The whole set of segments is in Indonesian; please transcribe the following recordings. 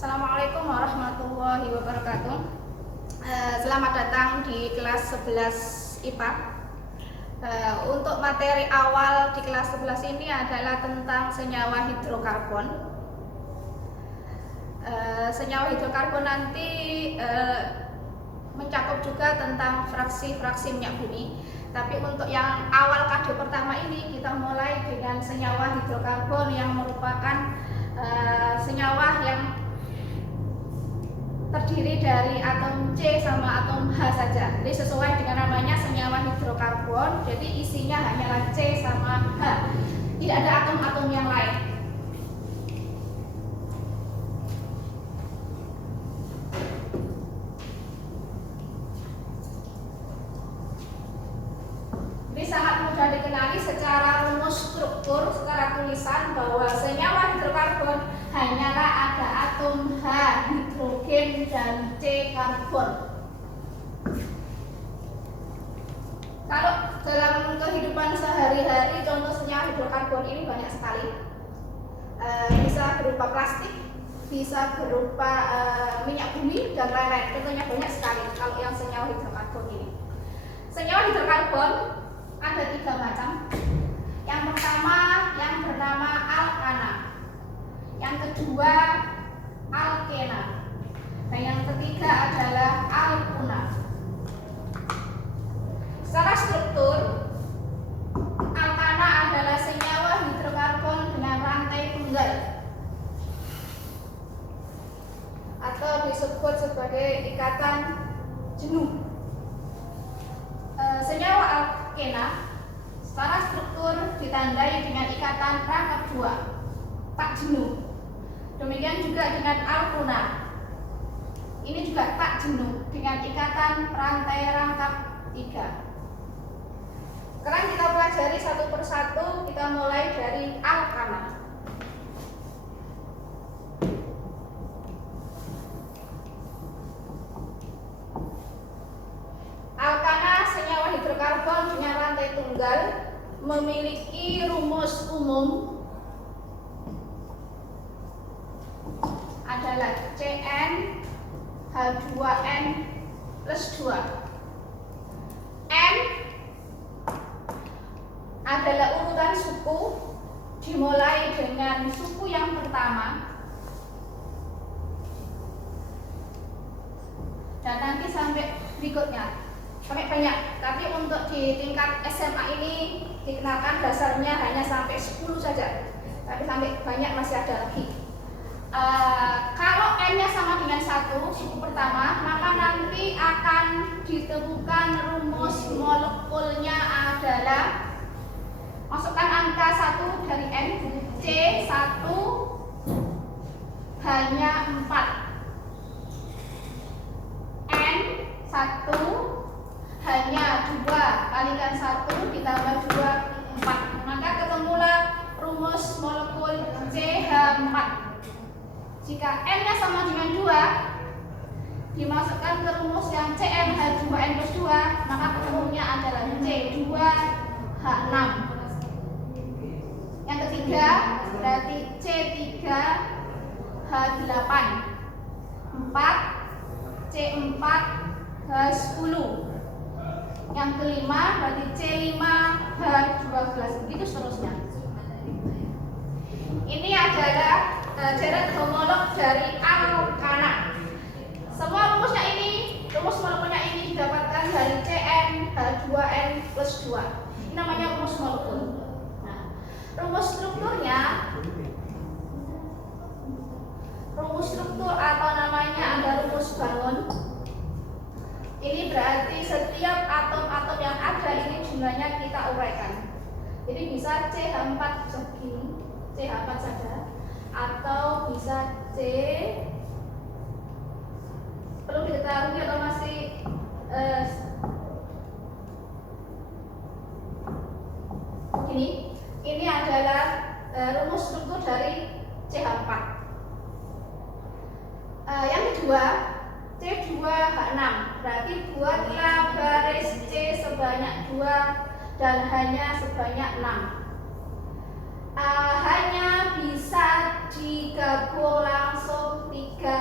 Assalamualaikum warahmatullahi wabarakatuh. Selamat datang di kelas 11 IPA. Untuk materi awal di kelas 11 ini adalah tentang senyawa hidrokarbon. Senyawa hidrokarbon nanti mencakup juga tentang fraksi-fraksi minyak bumi. Tapi untuk yang awal kado pertama ini kita mulai dengan senyawa hidrokarbon yang merupakan senyawa yang terdiri dari atom C sama atom H saja. Jadi sesuai dengan namanya senyawa hidrokarbon, jadi isinya hanyalah C sama H. Tidak ada atom-atom yang lain. Ini sangat mudah dikenali secara rumus struktur, secara tulisan bahwa senyawa hidrokarbon hanyalah ada atom H, hidrogen, dan C, karbon. Kalau dalam kehidupan sehari-hari, contoh senyawa hidrokarbon ini banyak sekali. Bisa berupa plastik, bisa berupa minyak bumi, dan lain-lain. Contohnya banyak sekali kalau yang senyawa hidrokarbon ini. Senyawa hidrokarbon ada 3 macam. Yang pertama yang bernama alkana, yang kedua alkena, dan yang ketiga adalah alkuna. Secara struktur, alkana adalah senyawa hidrokarbon dengan rantai tunggal atau disebut sebagai ikatan jenuh. Senyawa alkena secara struktur ditandai dengan ikatan rangkap 2, tak jenuh. Demikian juga dengan alkuna. Ini juga tak jenuh dengan ikatan rantai rangkap 3. Sekarang kita pelajari satu persatu. Kita mulai dari alkana. Alkana senyawa hidrokarbon dengan rantai tunggal memiliki rumus umum adalah Cn H2n plus 2. N adalah urutan suku, dimulai dengan suku yang pertama dan nanti sampai berikutnya, sampai banyak. Tapi untuk di tingkat SMA ini dikenalkan dasarnya hanya sampai 10 saja, tapi sampai banyak masih ada lagi. Kalau N-nya sama dengan 1, suku pertama, maka nanti akan ditemukan rumus molekulnya adalah, masukkan angka 1 dari N, C1 hanya 4, N1 hanya 2, kalikan 1 ditambah 2, 4. Maka ketemulah rumus molekul CH4. Jika N-nya sama dengan 2, dimasukkan ke rumus yang CnH2n plus 2, maka ketemunya adalah C2H6. Yang ketiga berarti C3H8, 4 C4H10. Yang kelima berarti C5H12, begitu seterusnya. Ini adalah deret homolog dari alkana. Semua rumusnya ini, rumus molekulnya ini didapatkan dari CnH2n plus 2. Ini namanya rumus molekul. Nah, rumus struktur atau namanya ada rumus bangun. Ini berarti setiap atom-atom yang ada ini jumlahnya kita uraikan. Jadi bisa CH4 bisa begini, CH4 saja, atau bisa C, perlu diketahui atau masih ini adalah rumus struktur dari CH4. Yang kedua C2H6, berarti buatlah baris C sebanyak 2 dan hanya sebanyak 6. Hanya bisa digabung langsung 3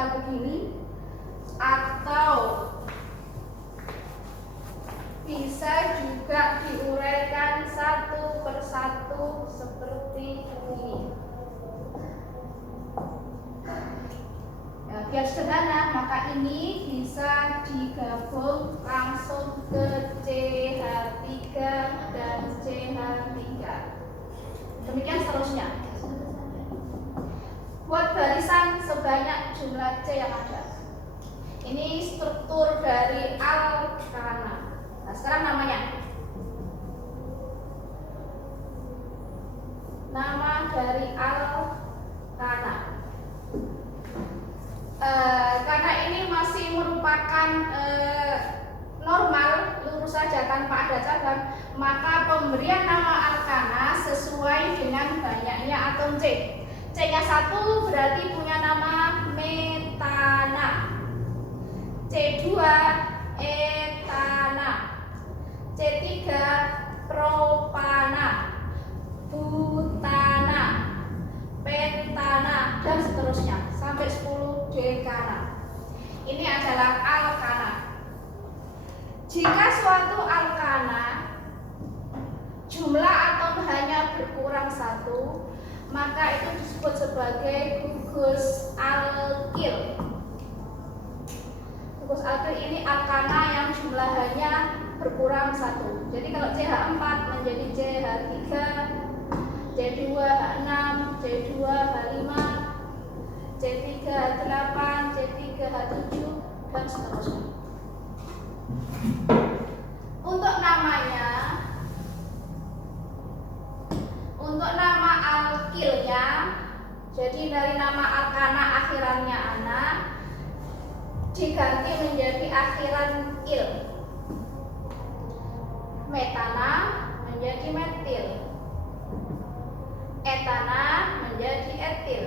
biar sederhana, maka ini bisa digabung langsung ke CH3 dan CH3. Demikian seterusnya. Buat barisan sebanyak jumlah C yang ada. Ini struktur dari alkana. Nah, sekarang namanya. Nama dari alkana. Karena ini masih merupakan normal, lurus saja tanpa ada cabang, maka pemberian nama alkana sesuai dengan banyaknya atom C. C-nya 1 berarti punya nama metana, C2 etana, C3 propana, butana, pentana, dan seterusnya sampai 10 dekana. Ini adalah alkana. Jika suatu alkana jumlah atom hanya berkurang 1, maka itu disebut sebagai gugus alkil. Gugus alkil ini alkana yang jumlahnya berkurang 1. Jadi kalau CH4 menjadi CH3, C2H6, C2H5, C3H8, C3H7, dan seterusnya. Untuk namanya, untuk nama alkilnya, jadi dari nama alkana akhirannya ana diganti menjadi akhiran il. Metana menjadi metil, etana menjadi etil,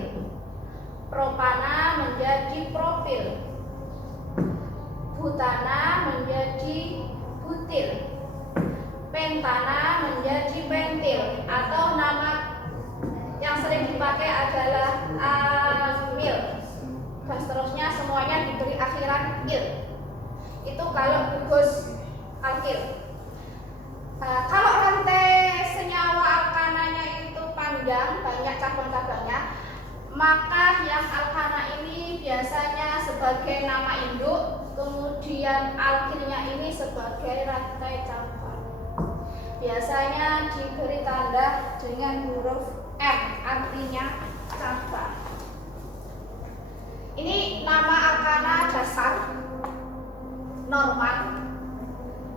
propana menjadi propil, butana menjadi butil, pentana menjadi pentil, atau nama yang sering dipakai adalah amil, dan seterusnya semuanya diberi akhiran il. Itu kalau gugus alkil. Kalau rantai senyawa alkananya itu panjang, banyak cabang-cabangnya, maka yang alkana ini biasanya sebagai nama induk, kemudian alkilnya ini sebagai rantai cabang. Biasanya diberi tanda dengan huruf M, artinya cabang. Ini nama alkana dasar, normal,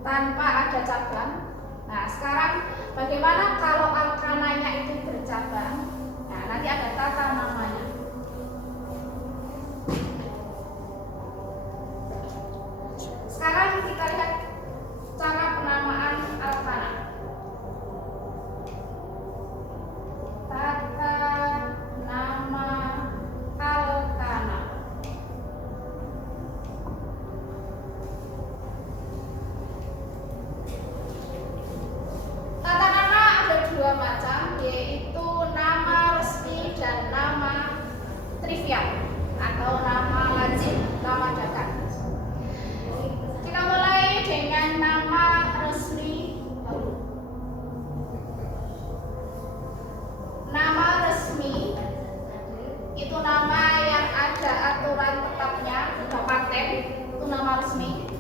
tanpa ada cabang. Nah, sekarang bagaimana kalau alkananya itu bercabang? Nah, nanti ada tata namanya. Sekarang kita lihat cara penamaan alkana. Tata nama alkana. Tata nama ada 2 macam, yaitu nama resmi dan nama trivial atau nama lazim, nama datar. Kita mulai dengan nama resmi dahulu. Nama resmi itu nama yang ada aturan tetapnya, sudah paten, itu nama resmi.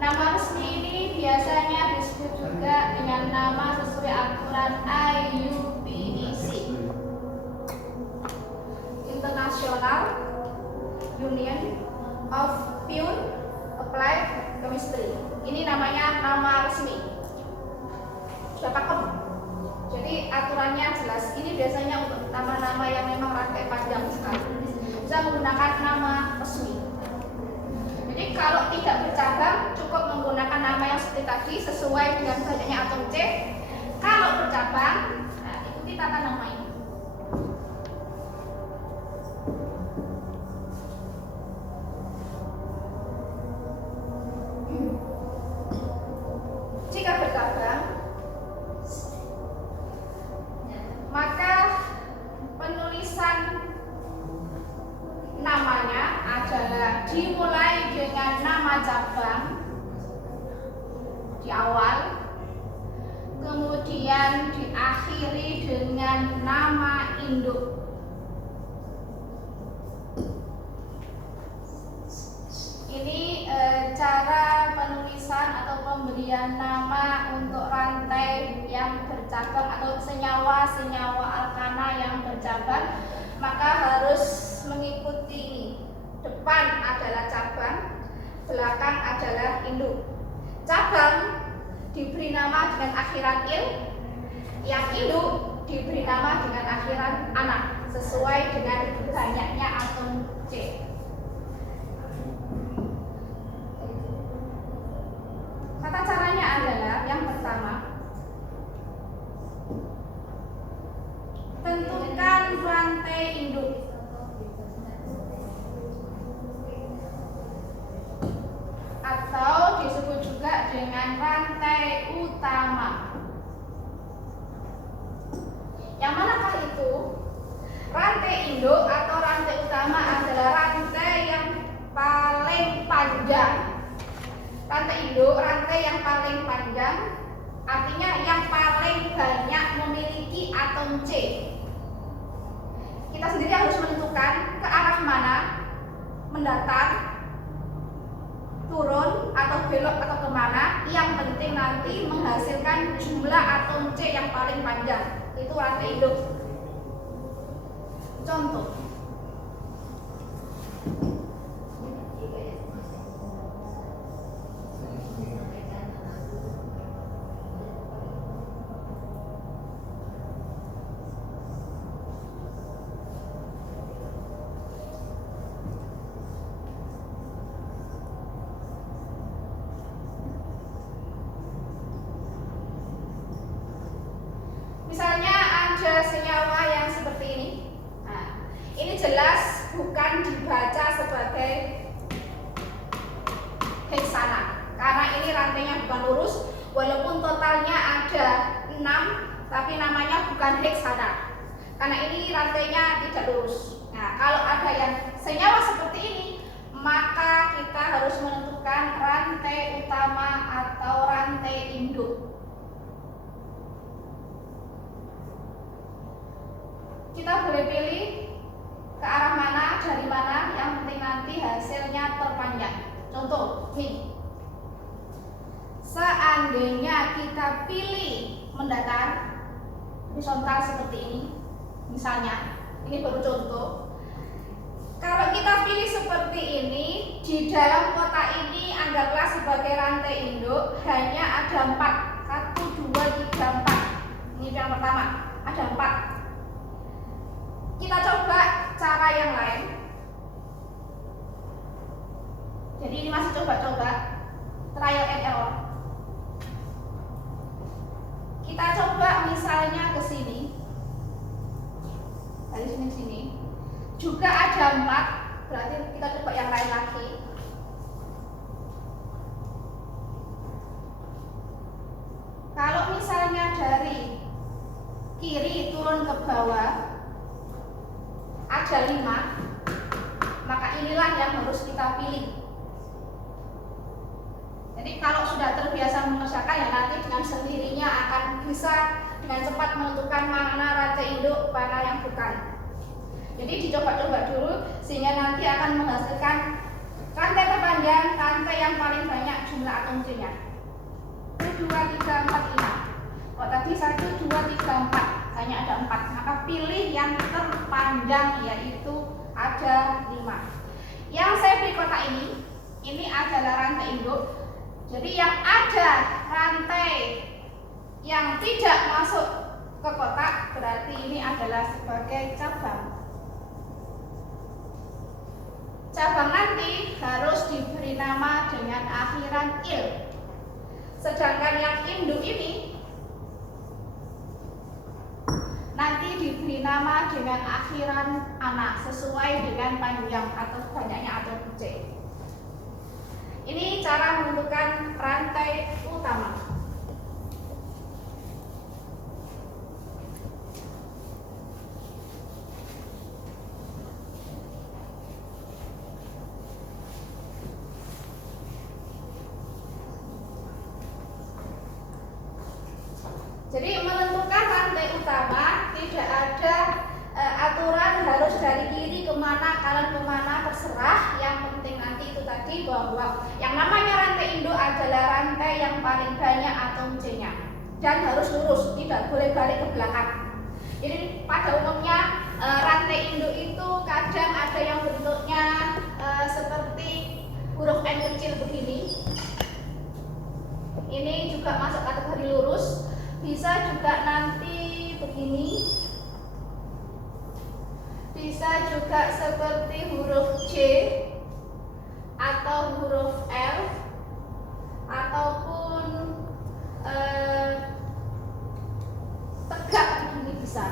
Nama resmi ini biasanya disebut juga dengan nama sesuai aturan IUPAC, International Union of Pure Applied Chemistry. Ini namanya nama resmi. Sudah pakem. Jadi aturannya jelas. Ini biasanya untuk nama-nama yang memang rantai panjang sekali, bisa menggunakan nama resmi. Jadi kalau tidak bercabang, cukup menggunakan nama yang seperti tadi sesuai dengan banyaknya atom C. Kalau bercabang, nah, ikuti tata nama ini. Jika bercabang, maka penulisan namanya adalah dimulai dengan nama cabang di awal, kemudian diakhiri dengan nama induk. kemudian nama untuk rantai yang bercabang atau senyawa-senyawa alkana yang bercabang, maka harus mengikuti ini. Depan adalah cabang, belakang adalah induk. Cabang diberi nama dengan akhiran il, yang induk diberi nama dengan akhiran anak sesuai dengan banyaknya atom C. Tata caranya adalah yang pertama, tentukan rantai induk atau disebut juga dengan rantai utama. Yang manakah itu? Rantai induk atau rantai utama adalah rantai yang paling panjang. Rantai induk, rantai yang paling panjang, artinya yang paling banyak memiliki atom C. Kita sendiri harus menentukan ke arah mana, mendatar, turun, atau belok, atau kemana. Yang penting nanti menghasilkan jumlah atom C yang paling panjang. Itu rantai induk. Contoh, misalnya ada senyawa yang seperti ini. Nah, ini jelas bukan dibaca sebagai heksana karena ini rantainya bukan lurus, walaupun totalnya ada 6, tapi namanya bukan heksana karena ini rantainya tidak lurus. Nah, kalau ada yang senyawa seperti ini, maka kita harus menentukan rantai utama atau rantai induk. Kita boleh pilih ke arah mana, dari mana, yang penting nanti hasilnya terpanjang. Contoh, nih, seandainya kita pilih mendatar horizontal seperti ini, misalnya, ini baru contoh. Kalau kita pilih seperti ini, di dalam kotak ini anggaplah sebagai rantai induk, hanya ada 4, 1, 2, 3, 4. Ini yang pertama, ada 4. Kita coba cara yang lain. Jadi ini masih coba-coba, trial and error. Kita coba misalnya ke sini, dari sini ke sini, juga ada 4. Berarti kita coba yang lain lagi. Kalau misalnya dari kiri turun ke bawah ada 5, maka inilah yang harus kita pilih. Jadi kalau sudah terbiasa mengerjakan, ya nanti dengan sendirinya akan bisa dengan cepat menentukan mana rantai induk, mana yang bukan. Jadi dicoba-coba dulu sehingga nanti akan menghasilkan rantai terpanjang, rantai yang paling banyak jumlah atom C-nya. 1, 2, 3, 4, 5. Kalau tadi 1, 2, 3, 4. Hanya ada 4, maka pilih yang terpanjang, yaitu ada 5. Yang saya beri kotak ini adalah rantai induk. Jadi yang ada rantai yang tidak masuk ke kotak, berarti ini adalah sebagai cabang. Cabang nanti harus diberi nama dengan akhiran il. Sedangkan yang induk ini nanti diberi nama dengan akhiran anak sesuai dengan panjang atau banyaknya atom C. Ini cara menentukan rantai utama. Jadi menentukan rantai utama tidak ada aturan harus dari kiri kemana, kanan kemana, terserah. Yang penting nanti itu tadi bahwa yang namanya rantai induk adalah rantai yang paling banyak atom C-nya dan harus lurus, tidak boleh balik ke belakang. Jadi pada umumnya rantai induk itu kadang ada yang bentuknya seperti huruf N kecil begini. Ini juga masuk kategori lurus. Bisa juga nanti begini. Bisa juga seperti huruf C atau huruf L ataupun tegak begini bisa.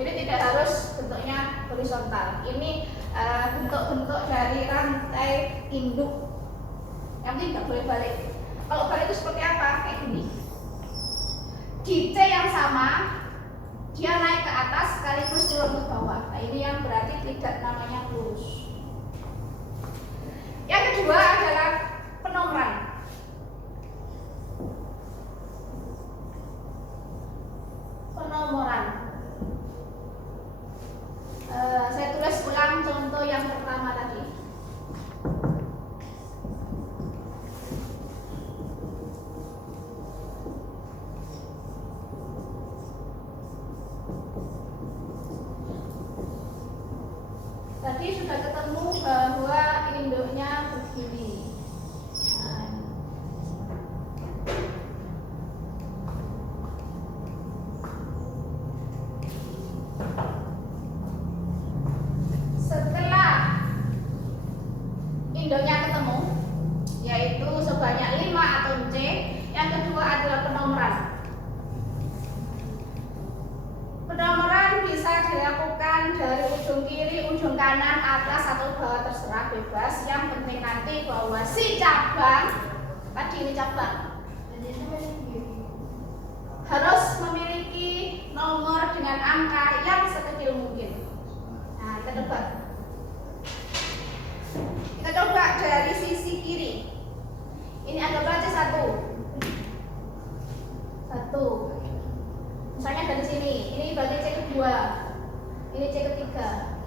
Jadi tidak harus bentuknya horizontal. Ini bentuk-bentuk dari rantai induk. Yang penting tidak boleh balik. Kalau balik itu seperti apa? Kayak gini. Di C yang sama, dia naik ke atas sekaligus turun ke bawah. Nah, ini yang berarti tidak namanya lurus. Yang kedua adalah penomoran. Penomoran. Saya tulis ulang contoh yang pertama tadi. Tadi sudah ketemu bahwa induknya begini. Setelah induknya ketemu, yaitu sebanyak 5 atom C, yang kedua adalah penomoran. Penomoran bisa dilakukan dari ujung kiri, ujung kanan, atas atau bawah, terserah, bebas. Yang penting nanti bahwa si cabang, tadi ini cabang, harus memiliki nomor dengan angka yang sekecil mungkin. Nah, kita coba. Kita coba dari sisi kiri. Ini anggap aja 1. Misalnya dari sini, ini berarti C kedua, ini C ketiga,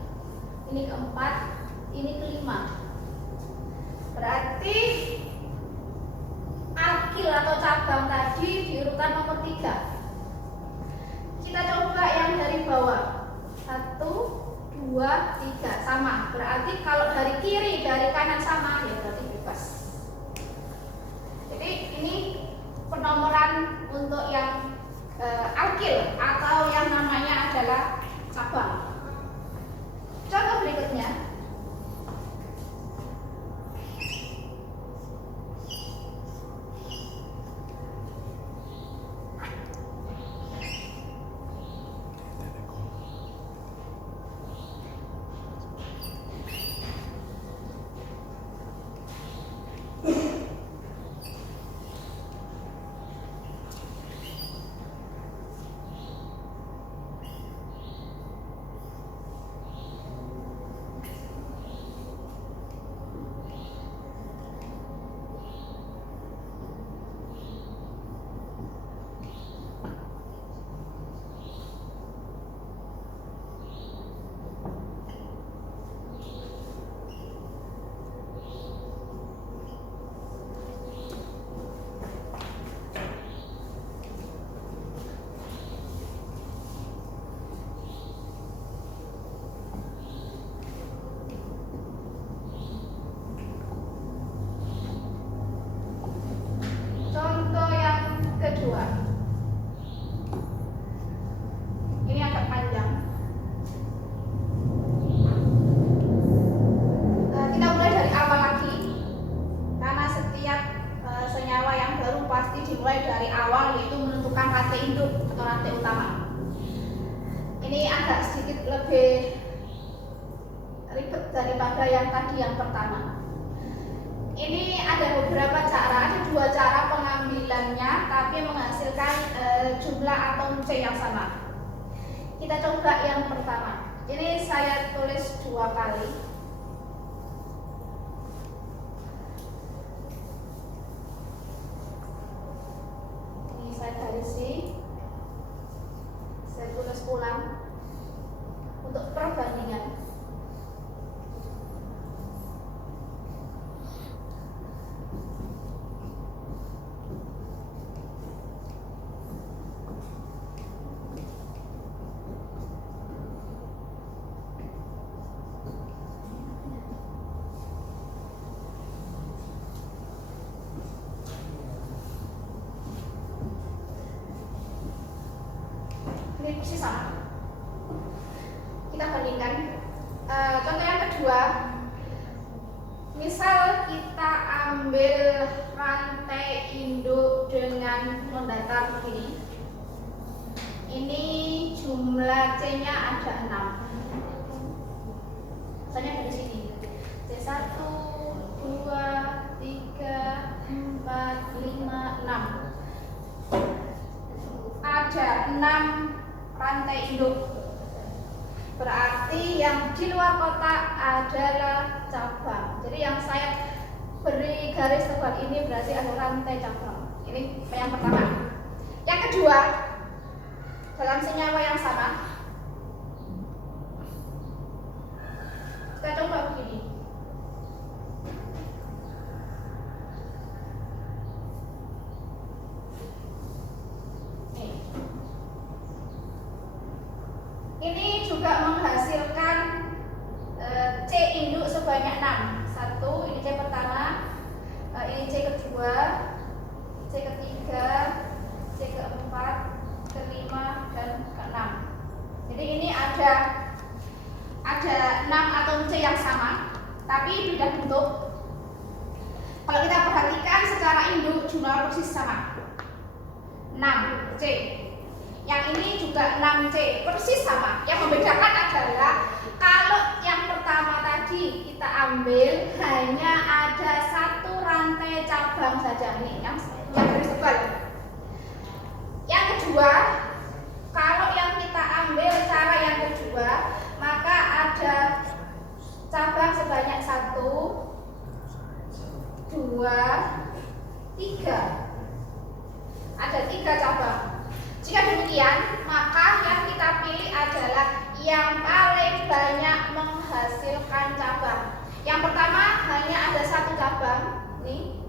ini keempat, ini kelima. Berarti alkil atau cabang tadi di urutan nomor 3. Kita coba yang dari bawah. 1, 2, 3 sama. Berarti kalau dari kiri, dari kanan sama, ya berarti bebas. Jadi ini penomoran untuk yang alkil atau yang namanya adalah cabang. Contoh berikutnya. Contoh yang kedua. Ini agak panjang. Kita mulai dari awal lagi. Karena setiap senyawa yang baru pasti dimulai dari awal, yaitu menentukan rantai induk atau rantai utama. Ini agak sedikit lebih ribet daripada yang tadi yang pertama. Ini ada beberapa cara, ada 2 cara pengambilannya, tapi menghasilkan jumlah atom C yang sama. Kita coba yang pertama. Ini saya tulis 2 kali. Ini saya garisi, saya tulis ulang untuk perbandingan. persis sama. Kita bandingkan. Contoh yang kedua, misal kita ambil rantai induk dengan mendatar begini. Ini jumlah C-nya ada 6. Misalnya dari sini. C1, 2, 3, 4, 5, 6. Ada 6 rantai induk. Berarti yang di luar kotak adalah cabang. Jadi yang saya beri garis tebal ini berarti ada rantai cabang. Ini yang pertama. Yang kedua, dalam senyawa yang sama, kita coba begini. Ini juga menghasilkan C induk sebanyak 6. 1, ini C pertama, ini C kedua, C ketiga, C keempat, kelima, dan keenam. Jadi ini ada 6 atom C yang sama, tapi beda bentuk. Kalau kita perhatikan secara induk jumlah persis sama, 6 C. Yang ini juga 6C, persis sama. Yang membedakan adalah kalau yang pertama tadi kita ambil hanya ada 1 rantai cabang saja, ini yang garis tebal. Yang kedua, kalau yang kita ambil cara yang kedua, maka ada cabang sebanyak 1, 2, 3. Ada 3 cabang. Jika demikian, maka yang kita pilih adalah yang paling banyak menghasilkan cabang. Yang pertama hanya ada 1 cabang, nih.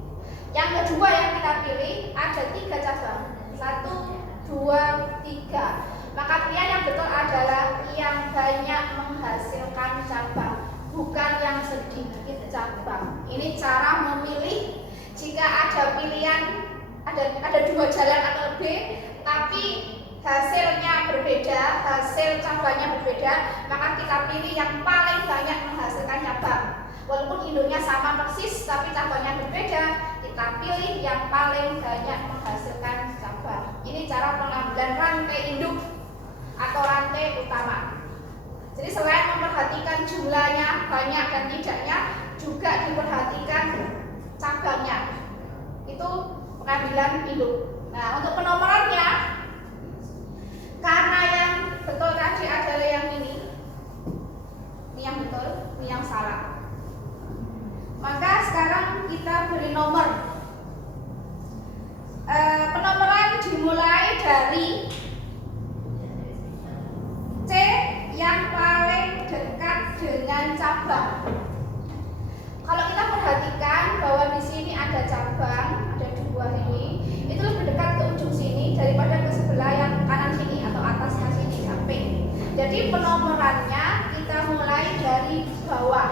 Yang kedua yang kita pilih ada 3 cabang, 1, 2, 3. Maka pilihan yang betul adalah yang banyak menghasilkan cabang, bukan yang sedikit cabang. Ini cara memilih. Jika ada pilihan, ada 2 jalan atau lebih, tapi hasilnya berbeda, hasil cabangnya berbeda, maka kita pilih yang paling banyak menghasilkan cabang. Walaupun induknya sama persis, tapi cabangnya berbeda, kita pilih yang paling banyak menghasilkan cabang. Ini cara pengambilan rantai induk atau rantai utama. Jadi selain memperhatikan jumlahnya banyak dan tidaknya, juga diperhatikan cabangnya. Itu pengambilan induk. Nah, untuk penomorannya, karena yang betul tadi adalah yang ini yang betul, ini yang salah. Maka sekarang kita beri nomor. Penomoran dimulai dari C yang paling dekat dengan cabang. Kalau kita perhatikan bahwa di sini ada cabang, ada 2 ini, itu lebih dekat ke ujung sini daripada ke sebelah yang kanan sini atau atasnya sini, samping. Jadi penomorannya kita mulai dari bawah.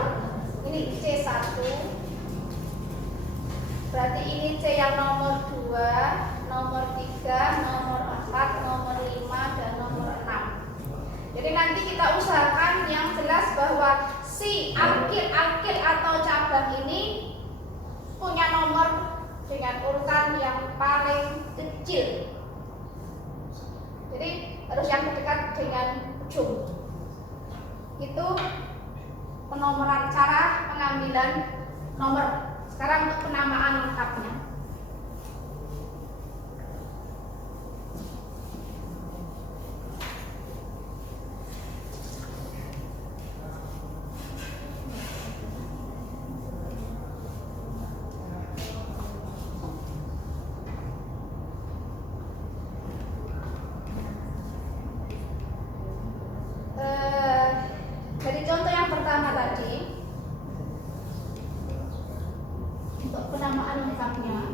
Ini C1, berarti ini C yang nomor 2, nomor 3, nomor 4, nomor 5, dan nomor 6. Jadi nanti kita usahakan yang jelas bahwa si alkil atau cabang ini punya nomor dengan urutan yang paling kecil. Jadi harus yang dekat dengan ujung. Itu penomoran, cara pengambilan nomor. Sekarang untuk penamaan lengkapnya. Dari contoh yang pertama tadi, untuk penamaan lengkapnya,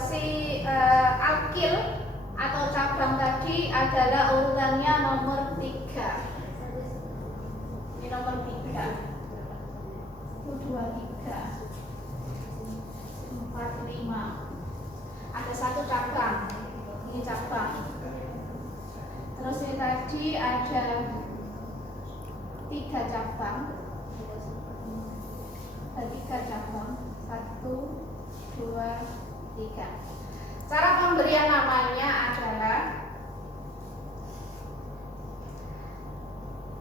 si alkil atau cabang tadi adalah urutannya nomor 3. Ini nomor 3. 1, 2, 3, 4, 5. Ada 1 cabang. Ini cabang. Terus ini tadi ada 3 cabang. Ada 3 cabang. 1, 2, 3. Cara pemberian namanya adalah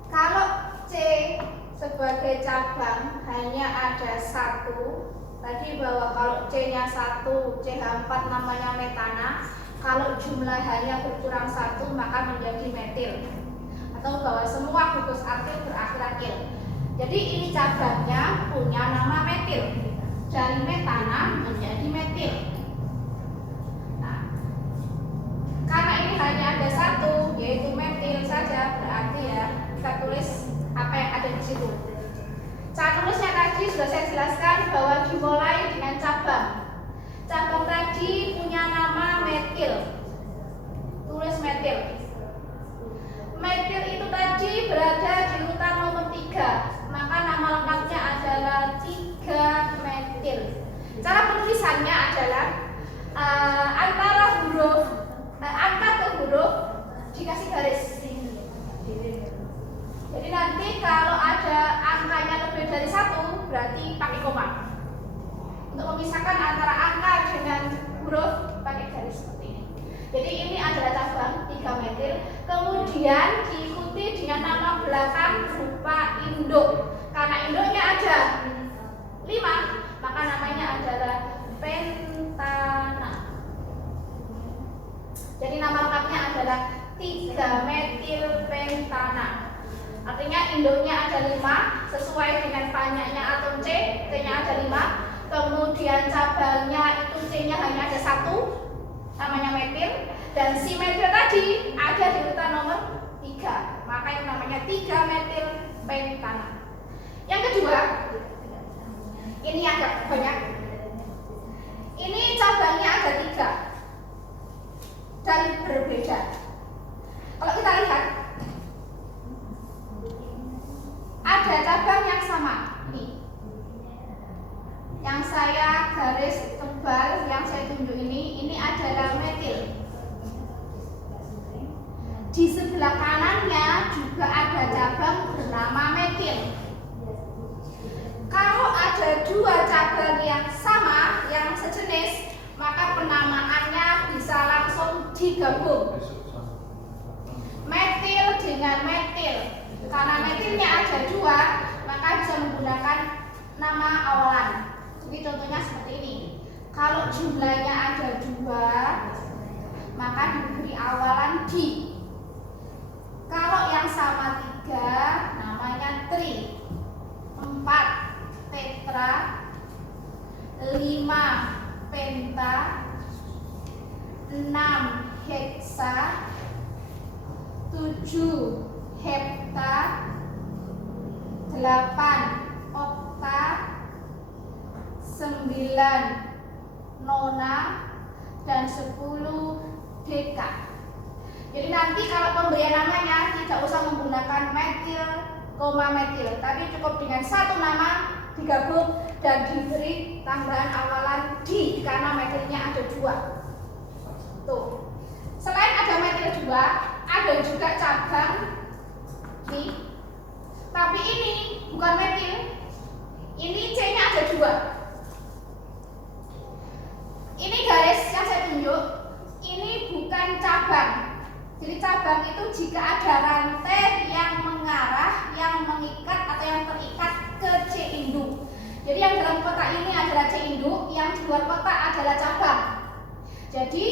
kalau C sebagai cabang hanya ada 1. Tadi bahwa kalau C-nya 1, CH4 namanya metana. Kalau jumlah hanya berkurang 1 maka menjadi metil. Atau bahwa semua gugus alkil berakhir akil. Jadi ini cabangnya punya nama metil. Dari metana menjadi metil. Nah, karena ini hanya ada 1 yaitu metil saja, berarti ya kita tulis apa yang ada di situ. Cara tulisnya tadi sudah saya jelaskan bahwa dimulai dengan cabang. Cabang tadi punya nama metil. Tulis metil. Metil itu tadi berada di urutan nomor 3. Maka nama lengkapnya adalah 3 metil. Cara penulisannya adalah antara huruf angka ke huruf dikasih garis. Jadi nanti kalau ada angkanya lebih dari 1 berarti pakai koma. Untuk memisahkan antara angka dengan huruf pakai garis seperti ini. Jadi ini adalah cabang 3 metil. Kemudian diikuti dengan nama belakang berupa induk. Karena induknya ada 5, maka namanya adalah pentana. Jadi nama lengkapnya adalah 3 metil pentana. Artinya induknya ada 5 sesuai dengan banyaknya atom C, C-nya ada 5. Kemudian cabangnya itu C-nya hanya ada 1, namanya metil. Dan si metil tadi ada di urutan nomor 3, maka yang namanya 3 metil pentana. Yang kedua, ini agak banyak. Ini cabangnya ada 3 dan berbeda. Kalau kita lihat, ada cabang yang sama. Yang saya garis tebal, yang saya tunjuk ini adalah metil. Di sebelah kanannya juga ada cabang bernama metil. Kalau ada 2 cabang yang sama, yang sejenis, maka penamaannya bisa langsung digabung. Metil dengan metil. Karena metilnya ada 2, maka bisa menggunakan nama awalan. Jadi contohnya seperti ini. Kalau jumlahnya ada 2, maka diberi awalan di. Kalau yang sama 3, namanya tri. 4 tetra, 5 penta, 6 heksa, 7 hepta, 8 okta, 9 nona, dan 10 deka. Jadi nanti kalau pemberian namanya tidak usah menggunakan metil, koma metil, tapi cukup dengan 1 nama digabung dan diberi tambahan awalan di karena metilnya ada 2. Tuh. Selain ada metil 2, ada juga cabang di. Tapi ini bukan metil. Ini C-nya ada 2. Ini garis yang saya tunjuk, ini bukan cabang. Jadi cabang itu jika ada rantai yang mengarah, yang mengikat atau yang terikat ke C induk. Jadi yang dalam kotak ini adalah C induk, yang di luar kotak adalah cabang. Jadi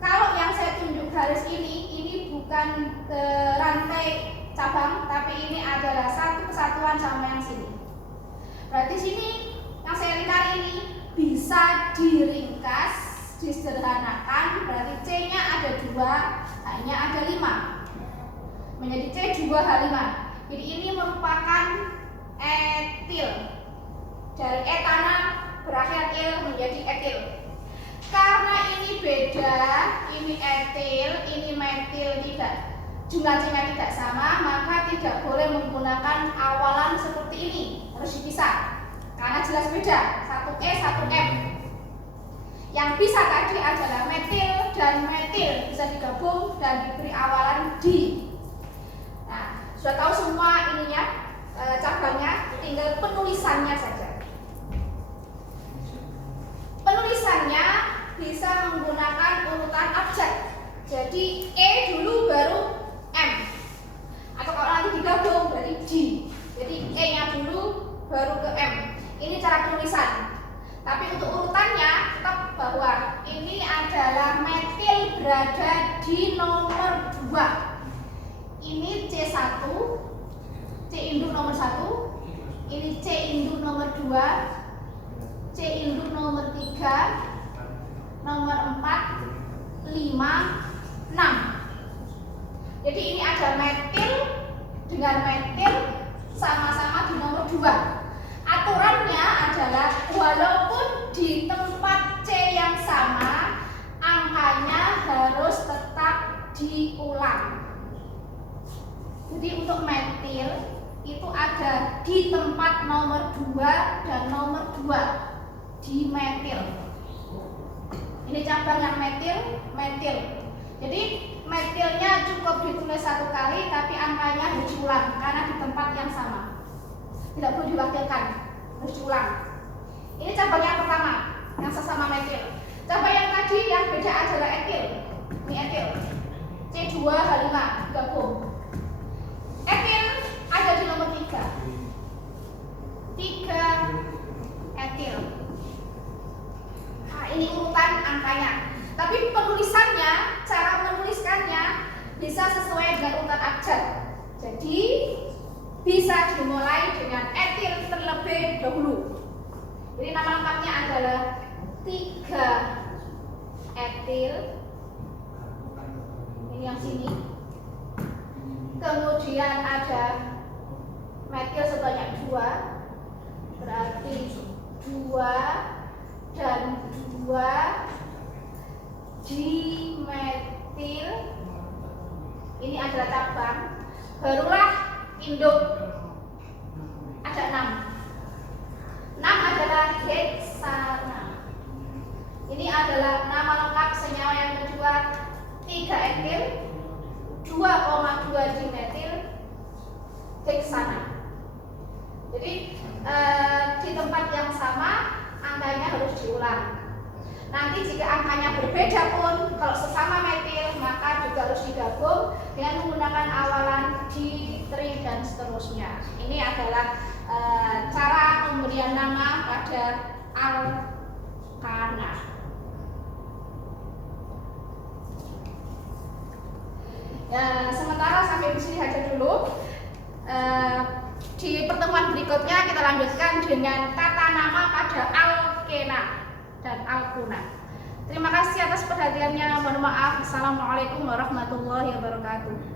kalau yang saya tunjuk garis ini bukan rantai cabang, tapi ini adalah satu kesatuan sama yang sini. Berarti sini yang saya lingkari ini bisa diringkas, disederhanakan. Berarti C-nya ada 2, H-nya ada 5, menjadi C2H5. Jadi ini merupakan etil. Dari etana berakhir il menjadi etil. Kalau berbeda, ini etil, ini metil, tidak jumlah C-nya tidak sama, maka tidak boleh menggunakan awalan seperti ini, harus dipisah karena jelas beda, satu E, satu M. Yang bisa tadi adalah metil dan metil bisa digabung dan diberi awalan di. Nah, sudah tahu semua ininya, cabangnya, tinggal penulisannya saja. Penulisannya bisa menggunakan urutan abjad. Jadi E dulu baru M. Atau kalau nanti digabung dari D. Jadi E-nya dulu baru ke M. Ini cara penulisan. Tapi untuk urutannya tetap bahwa ini adalah metil berada di nomor 2. Ini C1, C induk nomor 1. Ini C induk nomor 2. C induk nomor 3, nomor 4, 5, 6. Jadi ini ada metil dengan metil sama-sama di nomor 2. Aturannya adalah walaupun di tempat C yang sama, angkanya harus tetap diulang. Jadi untuk metil itu ada di tempat nomor 2 dan nomor 2 di metil. Ini cabang yang metil. Jadi metilnya cukup ditulis satu kali, tapi angkanya harus diulang karena di tempat yang sama. Tidak perlu diwakilkan, harus diulang. Ini cabang yang pertama, yang sesama metil. Cabang yang tadi yang beda adalah etil. Ini etil. C2H5 gabung. Etil ada di nomor 3. 3 etil. Nah, ini urutan angkanya. Tapi penulisannya, cara menuliskannya bisa sesuai dengan urutan abjad. Jadi bisa dimulai dengan etil terlebih dahulu. Jadi nama lengkapnya adalah 3 etil. Ini yang sini. Kemudian ada metil sebanyak 2. Berarti 2 dan 2 dimetil. Ini adalah cabang. Barulah induk ada 6. 6 adalah heksana. Ini adalah nama lengkap senyawa yang kedua, 3 etil, 2,2 dimetil heksana. Jadi di tempat yang sama angkanya harus diulang. Nanti jika angkanya berbeda pun, kalau sesama metil maka juga harus digabung dengan menggunakan awalan di, tri, dan seterusnya. Ini adalah cara pemberian nama pada alkana. Sementara sampai di sini saja dulu. Di pertemuan berikutnya kita lanjutkan dengan tata nama pada alkena dan alkuna. Terima kasih atas perhatiannya. Mohon maaf. Assalamualaikum warahmatullahi wabarakatuh.